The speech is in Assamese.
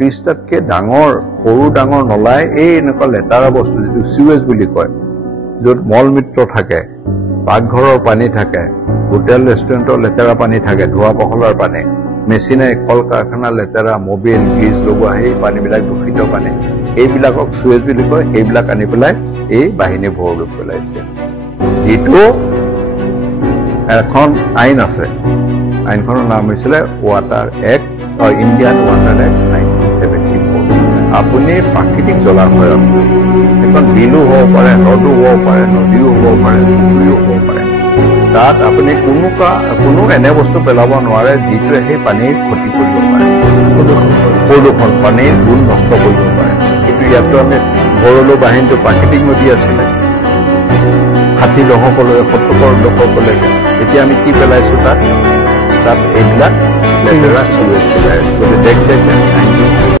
30টাতকৈ ডাঙৰ সৰু ডাঙৰ নলাই এই এনেকুৱা লেতেৰা বস্তু যিটো সিউৱেজ বুলি কয় য'ত মল মিত্ৰ থাকে পাকঘৰৰ পানী থাকে হোটেল ৰেষ্টুৰেণ্টৰ লেতেৰা পানী থাকে ধোৱা পখলাৰ পানী মেচিনে কল কাৰখানা লেতেৰা মোবিল গ্ৰীজ লগোৱা সেই পানীবিলাক দূষিত পানী এইবিলাকক সুৱেজ বুলি কয় এইবিলাক আনি পেলাই এই বাহিনী ভৰলৈ পেলাইছে যিটো এখন আইন আছে আইনখনৰ নাম হৈছিলে water act Indian water act 1974 আপুনি প্ৰাকৃতিক জলাশয়ত এখন বিলো হ'ব পাৰে নদো হ'ব পাৰে নদীও হ'ব পাৰে পুখুৰীও হ'ব পাৰে তাত আপুনি কোনো এনে বস্তু পেলাব নোৱাৰে যিটোৱে সেই পানীৰ ক্ষতি কৰিব পাৰে প্ৰদূষণ পানীৰ গুণ নষ্ট কৰিব পাৰে কিন্তু ইয়াতো আমি বৰলো বাহিনীটো প্ৰাকৃতিক নদী আছিলে 60 দশকলৈকে 70 দশকলৈকে এতিয়া আমি কি পেলাইছো তাত এইবিলাক লেতেৰা সুৱেজ পেলাইছো গতিকে দেখ